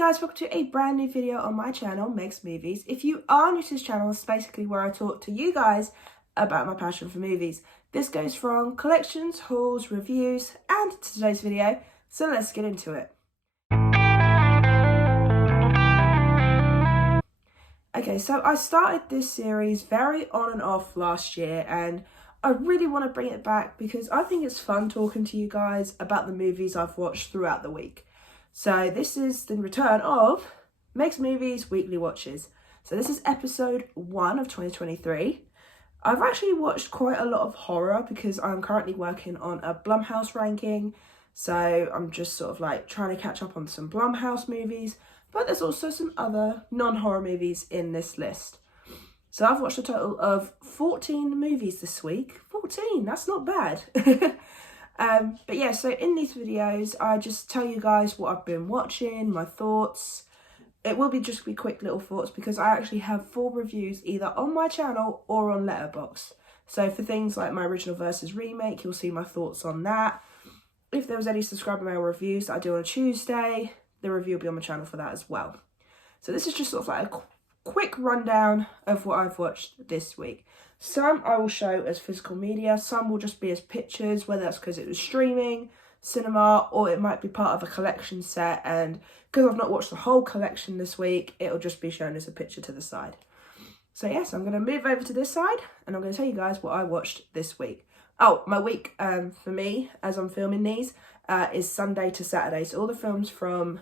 guys, welcome to a brand new video on my channel, Megz Moviez. If you are new to this channel, it's basically where I talk to you guys about my passion for movies. This goes from collections, hauls, reviews, and to today's video, so let's get into it. Okay, so I started this series very on and off last year, and I really want to bring it back because I think it's fun talking to you guys about the movies I've watched throughout the week. So this is the return of Megz Moviez Weekly Watches. So this is episode 1 of 2023. I've actually watched quite a lot of horror because I'm currently working on a Blumhouse ranking. So I'm just sort of like trying to catch up on some Blumhouse movies. But there's also some other non-horror movies in this list. So I've watched a total of 14 movies this week. 14, that's not bad. But yeah, so in these videos, I just tell you guys what I've been watching, my thoughts. It will be just quick little thoughts because I actually have full reviews either on my channel or on Letterboxd. So for things like my original versus remake, you'll see my thoughts on that. If there was any subscriber mail reviews that I do on a Tuesday, the review will be on my channel for that as well. So this is just sort of like a quick rundown of what I've watched this week. Some I will show as physical media, some will just be as pictures, whether that's because it was streaming, cinema, or it might be part of a collection set, and because I've not watched the whole collection this week, it'll just be shown as a picture to the side. So yes, I'm going to move over to this side, and I'm going to tell you guys what I watched this week. Oh, my week for me, as I'm filming these, is Sunday to Saturday, so all the films from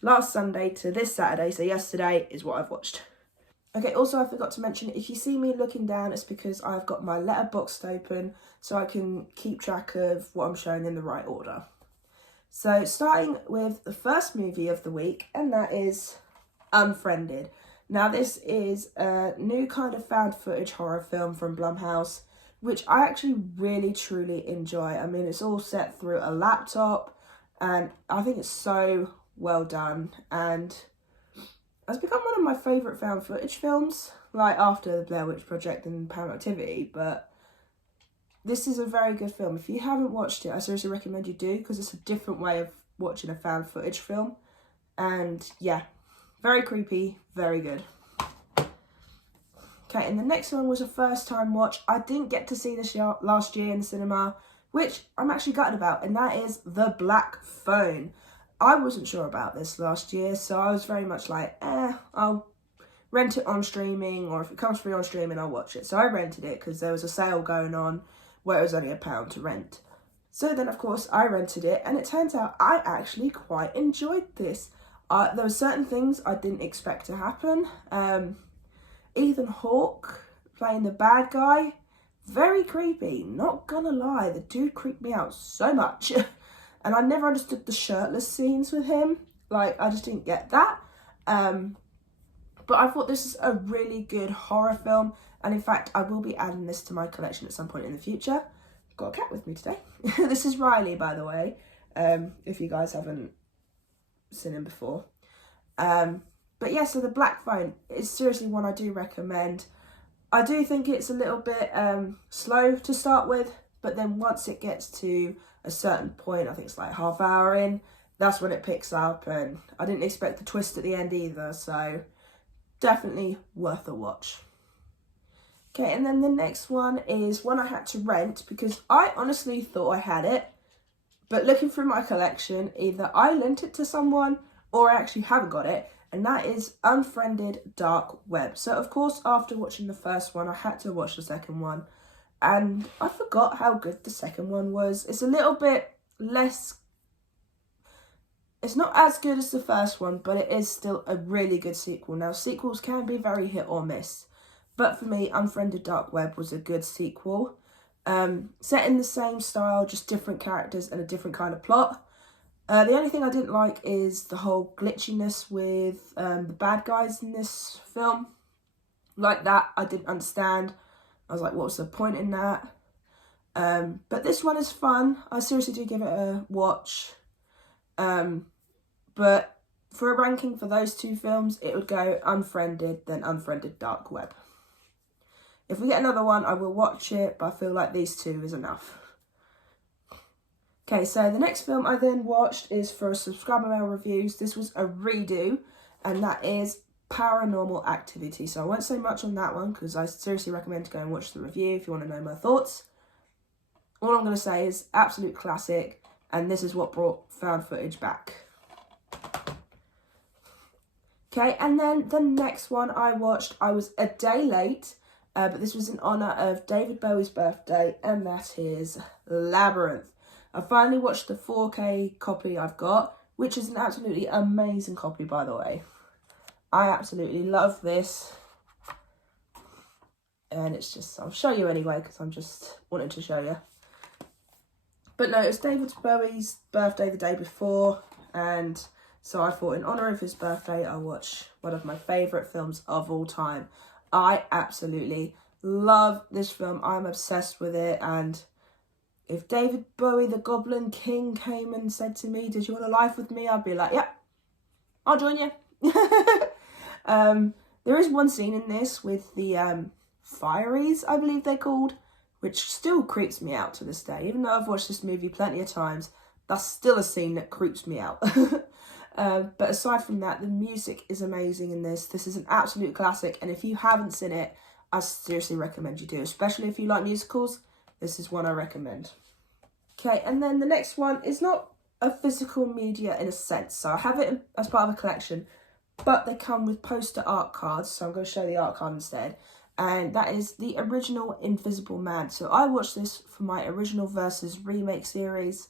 last Sunday to this Saturday, so yesterday, is what I've watched. Okay, also I forgot to mention, if you see me looking down, it's because I've got my Letterboxd open so I can keep track of what I'm showing in the right order. So starting with the first movie of the week, and that is Unfriended. Now this is a new kind of found footage horror film from Blumhouse, which I actually really truly enjoy. I mean, it's all set through a laptop and I think it's so well done, and it's become one of my favourite found footage films, like after the Blair Witch Project and Paranormal Activity, but this is a very good film. If you haven't watched it, I seriously recommend you do, because it's a different way of watching a found footage film, and yeah, very creepy, very good. Okay, and the next one was a first time watch. I didn't get to see this last year in the cinema, which I'm actually gutted about, and that is The Black Phone. I wasn't sure about this last year, so I was very much like, I'll rent it on streaming, or if it comes free on streaming, I'll watch it. So I rented it because there was a sale going on where it was only £1 to rent. So then, of course, I rented it, and it turns out I actually quite enjoyed this. There were certain things I didn't expect to happen. Ethan Hawke playing the bad guy, very creepy, not gonna lie, the dude creeped me out so much. And I never understood the shirtless scenes with him. Like, I just didn't get that. But I thought this is a really good horror film. And in fact, I will be adding this to my collection at some point in the future. I've got a cat with me today. This is Riley, by the way, if you guys haven't seen him before. But yeah, so The Black Phone is seriously one I do recommend. I do think it's a little bit slow to start with, but then once it gets to a certain point, I think it's like half hour in, that's when it picks up, and I didn't expect the twist at the end either, so definitely worth a watch. Okay, and then the next one is one I had to rent because I honestly thought I had it, but looking through my collection, either I lent it to someone or I actually haven't got it, and that is Unfriended Dark Web. So of course, after watching the first one, I had to watch the second one. And I forgot how good the second one was. It's a little bit less, it's not as good as the first one, but it is still a really good sequel. Now, sequels can be very hit or miss, but for me, Unfriended Dark Web was a good sequel. Set in the same style, just different characters and a different kind of plot. The only thing I didn't like is the whole glitchiness with the bad guys in this film. Like that, I didn't understand. I was like, what's the point in that? But this one is fun. I seriously do give it a watch. But for a ranking for those two films, it would go Unfriended, then Unfriended Dark Web. If we get another one, I will watch it, but I feel like these two is enough. Okay, so the next film I then watched is for Subscriber Mail Reviews. This was a redo, and that is Paranormal Activity. So I won't say much on that one because I seriously recommend to go and watch the review if you want to know my thoughts. All I'm going to say is absolute classic, and this is what brought found footage back. Okay, and then the next one I watched, I was a day late, but this was in honour of David Bowie's birthday, and that is Labyrinth. I finally watched the 4K copy I've got, which is an absolutely amazing copy, by the way. I absolutely love this. And it's just, I'll show you anyway, because I'm just wanting to show you. But no, it was David Bowie's birthday the day before, and so I thought in honour of his birthday, I'll watch one of my favourite films of all time. I absolutely love this film. I'm obsessed with it, and if David Bowie, the Goblin King, came and said to me, "Did you want a life with me?" I'd be like, "Yep, I'll join you." There is one scene in this with the Fireys, I believe they're called, which still creeps me out to this day. Even though I've watched this movie plenty of times, that's still a scene that creeps me out. But aside from that, the music is amazing in this. This is an absolute classic, and if you haven't seen it, I seriously recommend you do, especially if you like musicals. This is one I recommend. Okay, and then the next one is not a physical media in a sense, so I have it as part of a collection, but they come with poster art cards, so I'm going to show the art card instead, and that is the original Invisible Man. So I watched this for my original versus remake series.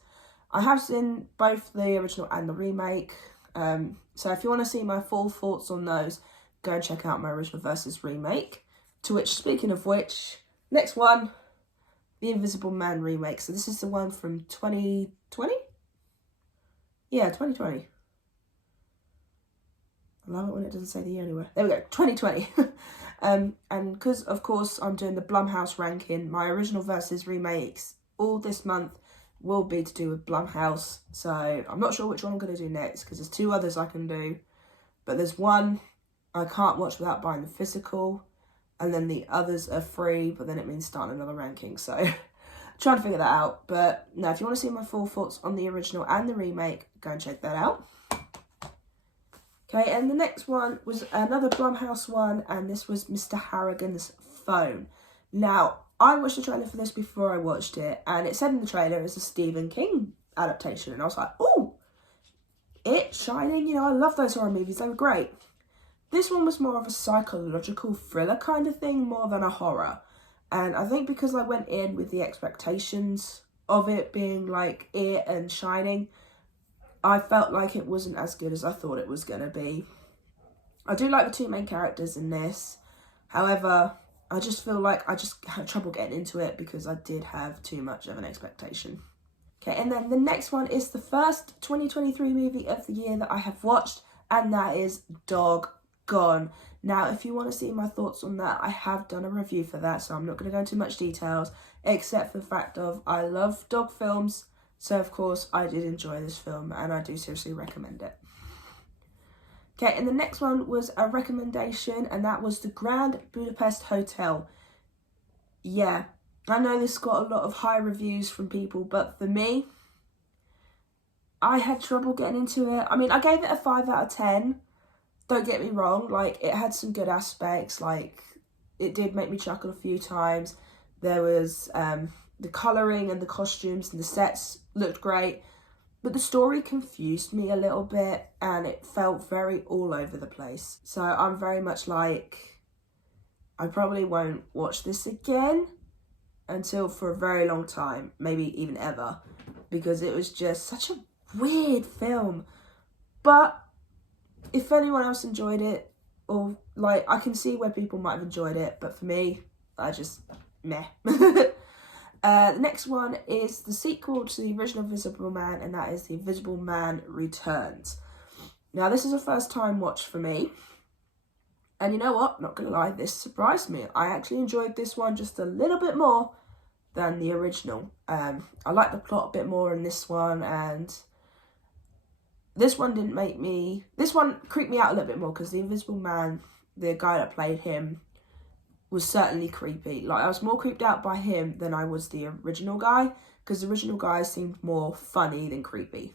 I have seen both the original and the remake, so if you want to see my full thoughts on those, go and check out my original versus remake. To which, speaking of which, next one, the Invisible Man remake. So this is the one from 2020? Yeah, 2020. I love it when it doesn't say the year anywhere. There we go, 2020. And because, of course, I'm doing the Blumhouse ranking, my original versus remakes all this month will be to do with Blumhouse. So I'm not sure which one I'm going to do next because there's two others I can do. But there's one I can't watch without buying the physical. And then the others are free, but then it means starting another ranking. So trying to figure that out. But no, if you want to see my full thoughts on the original and the remake, go and check that out. Okay, and the next one was another Blumhouse one, and this was Mr. Harrigan's Phone. Now, I watched the trailer for this before I watched it, and it said in the trailer it's a Stephen King adaptation, and I was like, oh, It, Shining, you know, I love those horror movies, they were great. This one was more of a psychological thriller kind of thing, more than a horror. And I think because I went in with the expectations of it being like It and Shining, I felt like it wasn't as good as I thought it was going to be. I do like the two main characters in this. However, I just feel like I just had trouble getting into it because I did have too much of an expectation. Okay, and then the next one is the first 2023 movie of the year that I have watched, and that is Dog Gone. Now, if you want to see my thoughts on that, I have done a review for that, so I'm not going to go into much details, except for the fact of I love dog films. So, of course, I did enjoy this film, and I do seriously recommend it. Okay, and the next one was a recommendation, and that was the Grand Budapest Hotel. Yeah, I know this got a lot of high reviews from people, but for me, I had trouble getting into it. I mean, I gave it a 5 out of 10. Don't get me wrong, like, it had some good aspects, like, it did make me chuckle a few times. There was the colouring and the costumes and the sets looked great, but the story confused me a little bit and it felt very all over the place. So I'm very much like, I probably won't watch this again until for a very long time, maybe even ever, because it was just such a weird film. But if anyone else enjoyed it, or like, I can see where people might have enjoyed it, but for me, I just, meh. The next one is the sequel to the original Invisible Man, and that is The Invisible Man Returns. Now, this is a first time watch for me, and you know what, not gonna lie, this surprised me. I actually enjoyed this one just a little bit more than the original. I like the plot a bit more in this one, and this one creeped me out a little bit more because the Invisible Man, the guy that played him, was certainly creepy. Like, I was more creeped out by him than I was the original guy. because the original guys seemed more funny than creepy.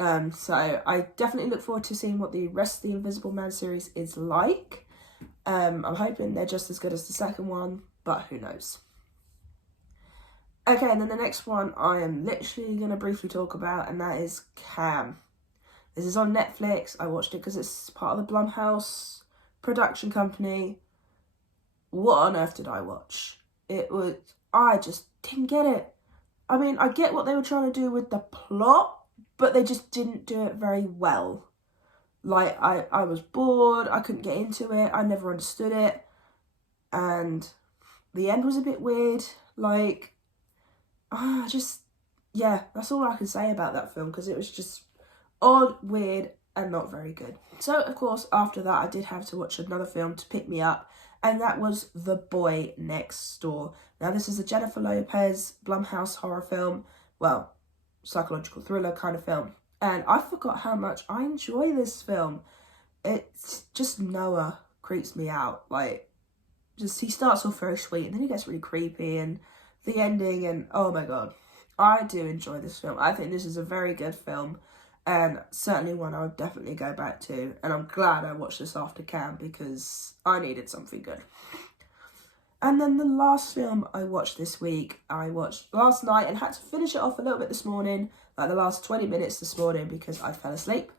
So I definitely look forward to seeing what the rest of the Invisible Man series is like. I'm hoping they're just as good as the second one, but who knows. Okay, and then the next one I am literally going to briefly talk about, and that is Cam. This is on Netflix. I watched it because it's part of the Blumhouse production company. What on earth did I watch? I just didn't get it. I mean, I get what they were trying to do with the plot, but they just didn't do it very well. Like, I was bored, I couldn't get into it, I never understood it, and the end was a bit weird. Like, yeah, that's all I can say about that film, because it was just odd, weird, and not very good. So, of course, after that, I did have to watch another film to pick me up, and that was The Boy Next Door. Now, this is a Jennifer Lopez Blumhouse horror film, well, psychological thriller kind of film. And I forgot how much I enjoy this film. It's just Noah creeps me out. Like, just he starts off very sweet and then he gets really creepy, and the ending, and oh my god. I do enjoy this film. I think this is a very good film, and certainly one I would definitely go back to. And I'm glad I watched this after Cam, because I needed something good. And then the last film I watched this week, I watched last night and had to finish it off a little bit this morning, like the last 20 minutes this morning, because I fell asleep.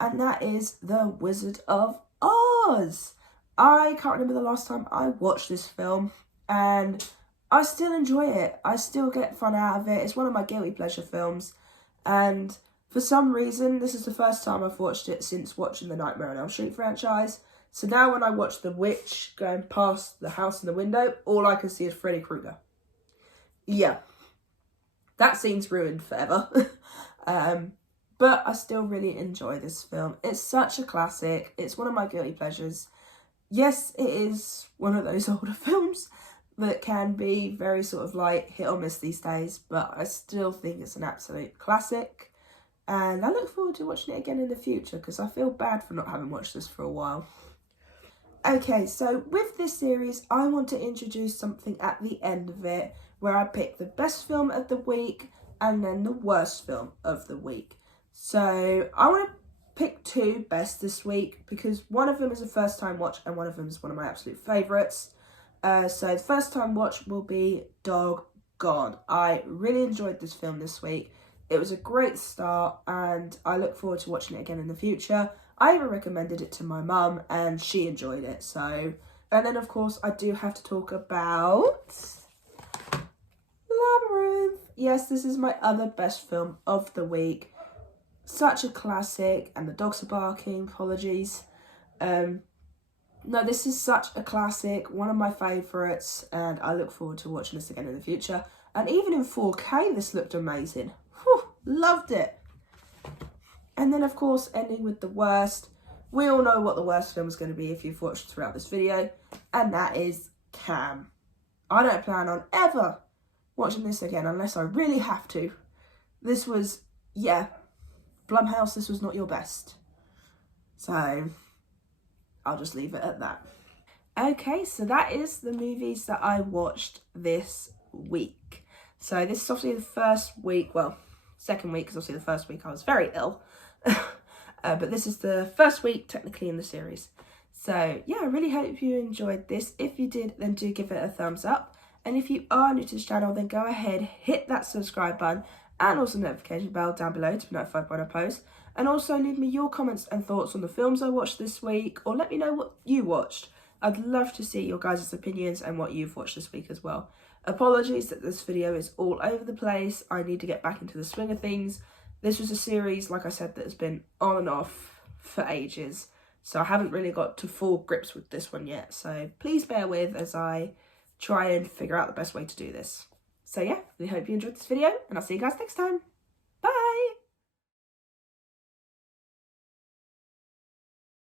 And that is The Wizard of Oz. I can't remember the last time I watched this film, and I still enjoy it. I still get fun out of it. It's one of my guilty pleasure films. And for some reason, this is the first time I've watched it since watching the Nightmare on Elm Street franchise. So now when I watch the witch going past the house in the window, all I can see is Freddy Krueger. Yeah, that scene's ruined forever. But I still really enjoy this film. It's such a classic. It's one of my guilty pleasures. Yes, it is one of those older films that can be very sort of like hit or miss these days, but I still think it's an absolute classic. And I look forward to watching it again in the future, because I feel bad for not having watched this for a while. Okay, so with this series, I want to introduce something at the end of it, where I pick the best film of the week and then the worst film of the week. So I want to pick two best this week, because one of them is a first time watch and one of them is one of my absolute favourites. So the first time watch will be Doggone. I really enjoyed this film this week. It was a great start, and I look forward to watching it again in the future. I even recommended it to my mum, and she enjoyed it. So, and then of course I do have to talk about Labyrinth. Yes, this is my other best film of the week. Such a classic, and the dogs are barking. Apologies. No, this is such a classic, one of my favourites, and I look forward to watching this again in the future. And even in 4K, this looked amazing. Whew, loved it. And then, of course, ending with the worst. We all know what the worst film is going to be if you've watched throughout this video, and that is Cam. I don't plan on ever watching this again unless I really have to. This was, yeah, Blumhouse, this was not your best. So I'll just leave it at that. Okay, so that is the movies that I watched this week. So this is obviously the first week, well, second week, because obviously the first week I was very ill. But this is the first week technically in the series. So yeah, I really hope you enjoyed this. If you did, then do give it a thumbs up. And if you are new to this channel, then go ahead, hit that subscribe button and also the notification bell down below to be notified when I post. And also leave me your comments and thoughts on the films I watched this week, or let me know what you watched. I'd love to see your guys' opinions and what you've watched this week as well. Apologies that this video is all over the place. I need to get back into the swing of things. This was a series, like I said, that has been on and off for ages. So I haven't really got to full grips with this one yet. So please bear with as I try and figure out the best way to do this. So yeah, we hope you enjoyed this video, and I'll see you guys next time.